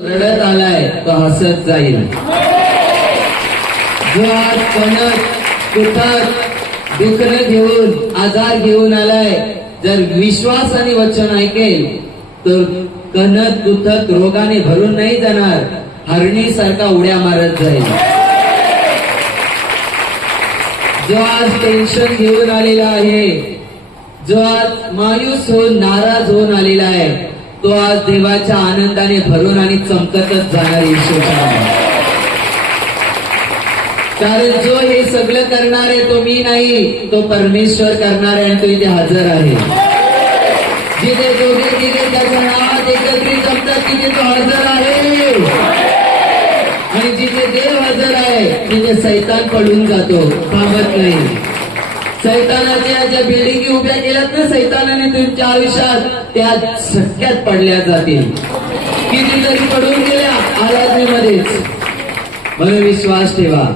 रडत आलाय तो हसत जाईल. जो आज कणत कुठत दुखणं घेऊन आजार घेऊन आलाय. जर विश्वास आणि वचन ऐकेल तर कणत दुखत रोगाने भरून नाही जाणार. हरणी सारखा उड्या मारत जाईल. जो आज टेन्शन घेऊन आलेला आहे जो आज मायूस होऊन नाराज होऊन आलेला आहे तो आज देवाच्या आनंदाने भरून आणि चमकतच जाणार येशू कारण जो हे सगळं करणार आहे तो मी नाही तो परमेश्वर करणार आहे आणि तो इथे हजर आहे. जिथे दोघे तिथे त्याच्या नावात एकत्रित जमतात तिथे तो हजर आहे. आणि जिथे देव हजर आहे तिथे सैतान पडून जातो. थांबत नाही. सैतानाच्या ज्या बिल्डिंगी उभ्या केल्यात ना सैतानाने तुमच्या आयुष्यात त्या सटक्यात पडल्या जातील. कितीतरी पडून गेल्या आराधनेमध्येच. म्हणून विश्वास ठेवा.